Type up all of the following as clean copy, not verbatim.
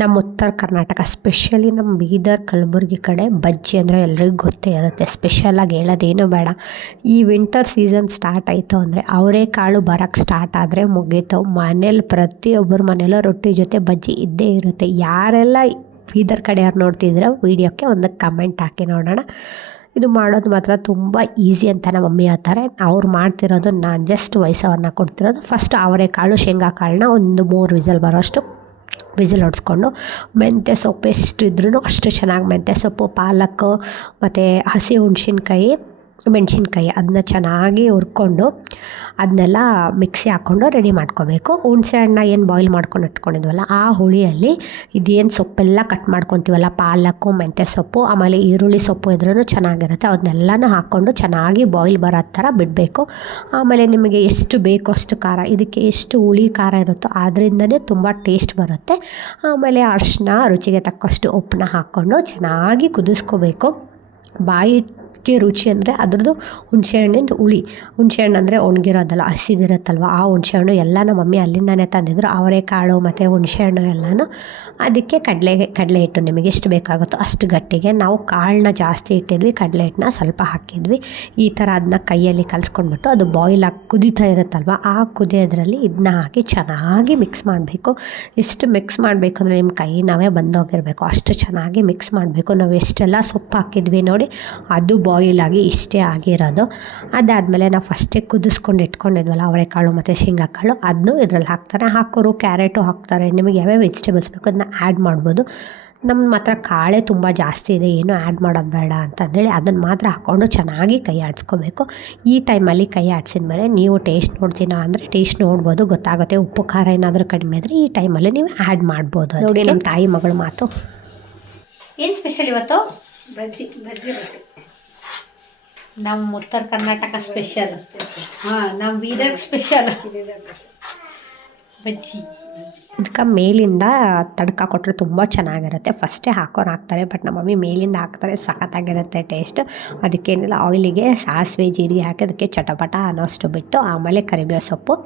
ನಮ್ಮ ಉತ್ತರ ಕರ್ನಾಟಕ ಸ್ಪೆಷಲಿ ನಮ್ಮ ಬೀದರ್ ಕಲಬುರಗಿ ಕಡೆ ಬಜ್ಜಿ ಅಂದರೆ ಎಲ್ರಿಗೂ ಗೊತ್ತೇ ಇರುತ್ತೆ. ಸ್ಪೆಷಲಾಗಿ ಹೇಳೋದೇನು ಬೇಡ. ಈ ವಿಂಟರ್ ಸೀಸನ್ ಸ್ಟಾರ್ಟ್ ಆಯಿತು ಅಂದರೆ ಅವರೆಕಾಳು ಬರೋಕ್ಕೆ ಸ್ಟಾರ್ಟ್ ಆದರೆ ಮುಗೀತು. ಮನೇಲಿ ಪ್ರತಿಯೊಬ್ಬರ ಮನೇಲೂ ರೊಟ್ಟಿ ಜೊತೆ ಬಜ್ಜಿ ಇದ್ದೇ ಇರುತ್ತೆ. ಯಾರೆಲ್ಲ ಬೀದರ್ ಕಡೆ ಯಾರು ನೋಡ್ತಿದ್ರೆ ವೀಡಿಯೋಕ್ಕೆ ಒಂದು ಕಮೆಂಟ್ ಹಾಕಿ ನೋಡೋಣ. ಇದು ಮಾಡೋದು ಮಾತ್ರ ತುಂಬ ಈಸಿ ಅಂತ ನಮ್ಮ ಮಮ್ಮಿ ಹೇಳ್ತಾರೆ. ಅವ್ರು ಮಾಡ್ತಿರೋದು ನಾನು ಜಸ್ಟ್ ವಯಸ್ಸವನ್ನ ಕೊಡ್ತಿರೋದು. ಫಸ್ಟ್ ಅವರೆಕಾಳು ಶೇಂಗಾ ಕಾಳನ್ನ ಒಂದು 3 ವಿಸಲ್ ಬರೋಷ್ಟು ವಿಸಿಲ್ ಹೊಡ್ಸ್ಕೊಂಡು ಮೆಂತ್ಯ ಸೊಪ್ಪು ಎಷ್ಟಿದ್ರೂ ಅಷ್ಟು ಚೆನ್ನಾಗಿ ಮೆಂತ್ಯ ಸೊಪ್ಪು, ಪಾಲಕ್ ಮತ್ತು ಹಸಿ ಹುಣ್ಸಿನ್ಕಾಯಿ, ಮೆಣಸಿನ್ಕಾಯಿ ಅದನ್ನ ಚೆನ್ನಾಗಿ ಹುರ್ಕೊಂಡು ಅದನ್ನೆಲ್ಲ ಮಿಕ್ಸಿ ಹಾಕ್ಕೊಂಡು ರೆಡಿ ಮಾಡ್ಕೋಬೇಕು. ಹುಣಸೆ ಹಣ್ಣ ಏನು ಬಾಯ್ಲ್ ಮಾಡ್ಕೊಂಡು ಇಟ್ಕೊಂಡಿದ್ವಲ್ಲ ಆ ಹುಳಿಯಲ್ಲಿ ಇದೇನು ಸೊಪ್ಪೆಲ್ಲ ಕಟ್ ಮಾಡ್ಕೊತೀವಲ್ಲ, ಪಾಲಕ್ಕು, ಮೆಂತ್ಯ ಸೊಪ್ಪು, ಆಮೇಲೆ ಈರುಳ್ಳಿ ಸೊಪ್ಪು ಇದ್ರೂ ಚೆನ್ನಾಗಿರುತ್ತೆ. ಅದನ್ನೆಲ್ಲನೂ ಹಾಕ್ಕೊಂಡು ಚೆನ್ನಾಗಿ ಬಾಯ್ಲ್ ಬರೋ ಥರ ಬಿಡಬೇಕು. ಆಮೇಲೆ ನಿಮಗೆ ಎಷ್ಟು ಬೇಕೋ ಅಷ್ಟು ಖಾರ, ಇದಕ್ಕೆ ಎಷ್ಟು ಹುಳಿ ಖಾರ ಇರುತ್ತೋ ಅದರಿಂದನೇ ತುಂಬ ಟೇಸ್ಟ್ ಬರುತ್ತೆ. ಆಮೇಲೆ ಅರಿಶಿನ, ರುಚಿಗೆ ತಕ್ಕಷ್ಟು ಉಪ್ಪನ್ನ ಹಾಕ್ಕೊಂಡು ಚೆನ್ನಾಗಿ ಕುದಿಸ್ಕೋಬೇಕು. ರುಚಿ ಅಂದರೆ ಅದ್ರದ್ದು ಹುಣಸೆ ಹಣ್ಣಿಂದು ಹುಳಿ. ಹುಣಸೆ ಹಣ್ಣು ಅಂದರೆ ಒಣಗಿರೋದಲ್ಲ, ಹಸಿದಿರುತ್ತಲ್ವ ಆ ಹುಣಸೆ ಹಣ್ಣು ಎಲ್ಲ ನಮ್ಮ ಮಮ್ಮಿ ಅಲ್ಲಿಂದನೇ ತಂದಿದ್ರು. ಅವರೆಕಾಳು ಮತ್ತು ಹುಣಸೆ ಹಣ್ಣು ಎಲ್ಲನೂ. ಅದಕ್ಕೆ ಕಡಲೆ ಹಿಟ್ಟು ನಿಮಗೆ ಎಷ್ಟು ಬೇಕಾಗುತ್ತೋ ಅಷ್ಟು ಗಟ್ಟಿಗೆ. ನಾವು ಕಾಳನ್ನ ಜಾಸ್ತಿ ಇಟ್ಟಿದ್ವಿ, ಕಡಲೆ ಹಿಟ್ಟನ್ನ ಸ್ವಲ್ಪ ಹಾಕಿದ್ವಿ. ಈ ಥರ ಅದನ್ನ ಕೈಯಲ್ಲಿ ಕಲಿಸ್ಕೊಂಡ್ಬಿಟ್ಟು ಅದು ಬಾಯ್ಲ್ ಆಗಿ ಕುದೀತಾ ಇರುತ್ತಲ್ವ, ಆ ಕುದಿಯೋದ್ರಲ್ಲಿ ಇದನ್ನ ಹಾಕಿ ಚೆನ್ನಾಗಿ ಮಿಕ್ಸ್ ಮಾಡಬೇಕು. ಎಷ್ಟು ಮಿಕ್ಸ್ ಮಾಡಬೇಕು ಅಂದರೆ ನಿಮ್ಮ ಕೈ ನಾವೇ ಬಂದೋಗಿರಬೇಕು, ಅಷ್ಟು ಚೆನ್ನಾಗಿ ಮಿಕ್ಸ್ ಮಾಡಬೇಕು. ನಾವು ಎಷ್ಟೆಲ್ಲ ಸೊಪ್ಪು ಹಾಕಿದ್ವಿ ನೋಡಿ, ಅದು ಬಾಯ್ಲ್ ಆಗಿ ಇಷ್ಟೇ ಆಗಿರೋದು. ಅದಾದಮೇಲೆ ನಾವು ಫಸ್ಟೇ ಕುದಿಸ್ಕೊಂಡು ಇಟ್ಕೊಂಡಿದ್ವಲ್ಲ ಅವರೆಕಾಳು ಮತ್ತು ಶೇಂಗಾಕಾಳು, ಅದನ್ನು ಇದರಲ್ಲಿ ಹಾಕ್ತಾರೆ. ಹಾಕೋರು ಕ್ಯಾರೆಟು ಹಾಕ್ತಾರೆ. ನಿಮಗೆ ಯಾವ್ಯಾವ ವೆಜಿಟೇಬಲ್ಸ್ ಬೇಕು ಅದನ್ನ ಆ್ಯಡ್ ಮಾಡ್ಬೋದು. ನಮ್ಮ ಮಾತ್ರ ಕಾಳೇ ತುಂಬ ಜಾಸ್ತಿ ಇದೆ, ಏನೂ ಆ್ಯಡ್ ಮಾಡೋದು ಬೇಡ ಅಂತಂದೇಳಿ ಅದನ್ನು ಮಾತ್ರ ಹಾಕ್ಕೊಂಡು ಚೆನ್ನಾಗಿ ಕೈ ಆಡಿಸ್ಕೋಬೇಕು. ಈ ಟೈಮಲ್ಲಿ ಕೈ ಆಡಿಸಿದ ಮೇಲೆ ನೀವು ಟೇಸ್ಟ್ ನೋಡ್ತೀನ ಅಂದರೆ ಟೇಸ್ಟ್ ನೋಡ್ಬೋದು, ಗೊತ್ತಾಗುತ್ತೆ. ಉಪ್ಪು ಖಾರ ಏನಾದರೂ ಕಡಿಮೆ ಇದ್ದರೆ ಈ ಟೈಮಲ್ಲಿ ನೀವು ಆ್ಯಡ್ ಮಾಡ್ಬೋದು. ನೋಡಿ ನಮ್ಮ ತಾಯಿ ಮಗಳು ಮಾತು. ಏನು ಸ್ಪೆಷಲ್ ಇವತ್ತು? ಬಜ್ಜಿ ರೊಟ್ಟಿ. ನಮ್ಮ ಉತ್ತರ ಕರ್ನಾಟಕ ಸ್ಪೆಷಲ್. ಹಾಂ, ನಮ್ಮ ಬೀದರ್ ಸ್ಪೆಷಲ್ ಬಜ್ಜಿ. ಇದಕ್ಕೆ ಮೇಲಿಂದ ತಡ್ಕ ಕೊಟ್ಟರೆ ತುಂಬ ಚೆನ್ನಾಗಿರುತ್ತೆ. ಫಸ್ಟೇ ಹಾಕ್ತಾರೆ, ಬಟ್ ನಮ್ಮ ಮಮ್ಮಿ ಮೇಲಿಂದ ಹಾಕ್ತಾರೆ, ಸಖತ್ತಾಗಿರುತ್ತೆ ಟೇಸ್ಟ್. ಅದಕ್ಕೇನಿಲ್ಲ, ಆಯಿಲಿಗೆ ಸಾಸಿವೆ ಜೀರಿಗೆ ಹಾಕಿ ಅದಕ್ಕೆ ಚಟಪಟ ಅನ್ನೋಷ್ಟು ಬಿಟ್ಟು ಆಮೇಲೆ ಕರಿಬೇವು ಸೊಪ್ಪು,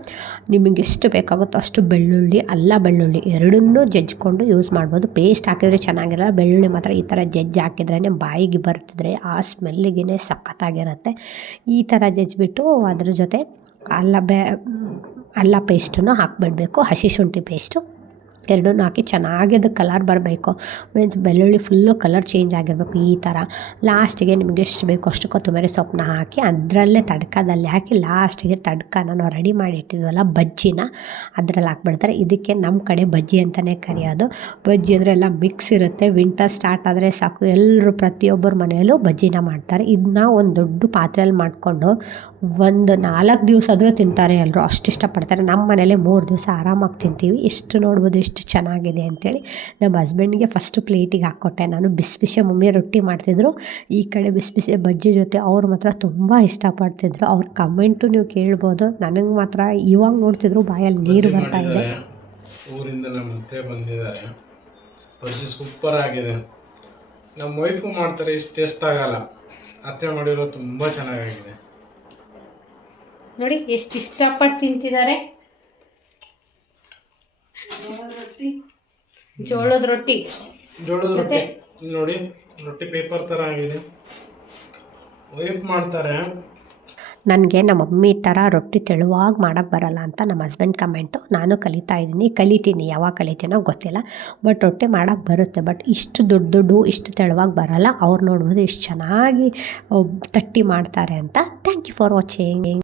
ನಿಮಗೆ ಎಷ್ಟು ಬೇಕಾಗುತ್ತೋ ಅಷ್ಟು ಬೆಳ್ಳುಳ್ಳಿ, ಬೆಳ್ಳುಳ್ಳಿ ಎರಡನ್ನೂ ಜಜ್ಜಿಕೊಂಡು ಯೂಸ್ ಮಾಡ್ಬೋದು. ಪೇಸ್ಟ್ ಹಾಕಿದರೆ ಚೆನ್ನಾಗಿರಲ್ಲ, ಬೆಳ್ಳುಳ್ಳಿ ಮಾತ್ರ ಈ ಥರ ಜಜ್ಜಿ ಹಾಕಿದ್ರೇ ಬಾಯಿಗೆ ಬರ್ತಿದ್ರೆ ಆ ಸ್ಮೆಲ್ಲಿಗೆ ಸಖತ್ತಾಗಿರುತ್ತೆ. ಈ ಥರ ಜಜ್ಜಿಬಿಟ್ಟು ಅದ್ರ ಜೊತೆ ಅಲ್ಲ ಪೇಸ್ಟನ್ನು ಹಾಕಿಬಿಡಬೇಕು, ಹಸಿ ಶುಂಠಿ ಪೇಸ್ಟು ಎರಡನ್ನೂ ಹಾಕಿ ಚೆನ್ನಾಗಿ ಅದು ಕಲರ್ ಬರಬೇಕು. ಮೀನ್ಸ್ ಬೆಳ್ಳುಳ್ಳಿ ಫುಲ್ಲು ಕಲರ್ ಚೇಂಜ್ ಆಗಿರಬೇಕು. ಈ ಥರ ಲಾಸ್ಟಿಗೆ ನಿಮಗೆ ಎಷ್ಟು ಬೇಕೋ ಅಷ್ಟು ಕೊತ್ತಂಬರಿ ಸೊಪ್ಪನ್ನ ಹಾಕಿ ಅದರಲ್ಲೇ ತಡ್ಕದಲ್ಲಿ ಹಾಕಿ ಲಾಸ್ಟಿಗೆ ತಡ್ಕನ ನಾವು ರೆಡಿ ಮಾಡಿ ಇಟ್ಟಿದ್ವಲ್ಲ ಬಜ್ಜಿನ ಅದರಲ್ಲಿ ಹಾಕ್ಬಿಡ್ತಾರೆ. ಇದಕ್ಕೆ ನಮ್ಮ ಕಡೆ ಬಜ್ಜಿ ಅಂತಲೇ ಕರೆಯೋದು. ಬಜ್ಜಿ ಅಂದರೆ ಎಲ್ಲ ಮಿಕ್ಸ್ ಇರುತ್ತೆ. ವಿಂಟರ್ ಸ್ಟಾರ್ಟ್ ಆದರೆ ಸಾಕು ಎಲ್ಲರೂ ಪ್ರತಿಯೊಬ್ಬರ ಮನೆಯಲ್ಲೂ ಬಜ್ಜಿನ ಮಾಡ್ತಾರೆ. ಇದನ್ನ ಒಂದು ದೊಡ್ಡ ಪಾತ್ರೆಯಲ್ಲಿ ಮಾಡಿಕೊಂಡು ಒಂದು 4 ದಿವಸ ಆದರೂ ತಿಂತಾರೆ ಎಲ್ಲರೂ, ಅಷ್ಟು ಇಷ್ಟಪಡ್ತಾರೆ. ನಮ್ಮ ಮನೇಲಿ 3 ದಿವಸ ಆರಾಮಾಗಿ ತಿಂತೀವಿ. ಎಷ್ಟು ನೋಡ್ಬೋದು ಎಷ್ಟು ಚೆನ್ನಾಗಿದೆ ಅಂಥೇಳಿ. ನಮ್ಮ ಹಸ್ಬೆಂಡ್ಗೆ ಫಸ್ಟು ಪ್ಲೇಟಿಗೆ ಹಾಕ್ಕೊಟ್ಟೆ ನಾನು. ಬಿಸಿ ಮಮ್ಮಿ ರೊಟ್ಟಿ ಮಾಡ್ತಿದ್ರು, ಈ ಕಡೆ ಬಿಸಿ ಬಜ್ಜಿ ಜೊತೆ ಅವ್ರು ಮಾತ್ರ ತುಂಬ ಇಷ್ಟಪಡ್ತಿದ್ರು. ಅವ್ರ ಕಮೆಂಟು ನೀವು ಕೇಳ್ಬೋದು. ನನಗೆ ಮಾತ್ರ ಇವಾಗ ನೋಡ್ತಿದ್ರು ಬಾಯಲ್ಲಿ ನೀರು ಬರ್ತಾ ಇದೆ. ಊರಿಂದ ನಮ್ಮ ಅತ್ತೆ ಬಂದಿದ್ದಾರೆ, ಬಜ್ಜಿ ಸೂಪರ್ ಆಗಿದೆ. ನಮ್ಮ ವೈಫು ಮಾಡ್ತಾರೆ, ಇಷ್ಟು ಟೇಸ್ಟ್ ಆಗಲ್ಲ. ಅತ್ತೆ ಮಾಡಿರೋ ತುಂಬ ಚೆನ್ನಾಗಿದೆ ನೋಡಿ, ಎಷ್ಟು ಇಷ್ಟಪಟ್ಟು ತಿಂತಿದ್ದಾರೆ. ಜೋಳದ ರೊಟ್ಟಿ ನೋಡಿ, ರೊಟ್ಟಿ ಪೇಪರ್ ಥರ ಆಗಿದೆ. ವೈಫ್ ಮಾಡ್ತಾರೆ. ನನಗೆ ನಮ್ಮ ಮಮ್ಮಿ ಥರ ರೊಟ್ಟಿ ತೆಳುವಾಗಿ ಮಾಡೋಕ್ಕೆ ಬರಲ್ಲ ಅಂತ ನಮ್ಮ ಹಸ್ಬೆಂಡ್ ಕಮೆಂಟು. ನಾನು ಕಲಿತೀನಿ, ಯಾವಾಗ ಕಲಿತೀನೋ ಗೊತ್ತಿಲ್ಲ, ಬಟ್ ರೊಟ್ಟಿ ಮಾಡೋಕ್ಕೆ ಬರುತ್ತೆ. ಬಟ್ ಇಷ್ಟು ದೊಡ್ಡ ಇಷ್ಟು ತೆಳುವಾಗಿ ಬರಲ್ಲ. ಅವ್ರು ನೋಡ್ಬೋದು ಎಷ್ಟು ಚೆನ್ನಾಗಿ ತಟ್ಟಿ ಮಾಡ್ತಾರೆ ಅಂತ. Thank you for watching.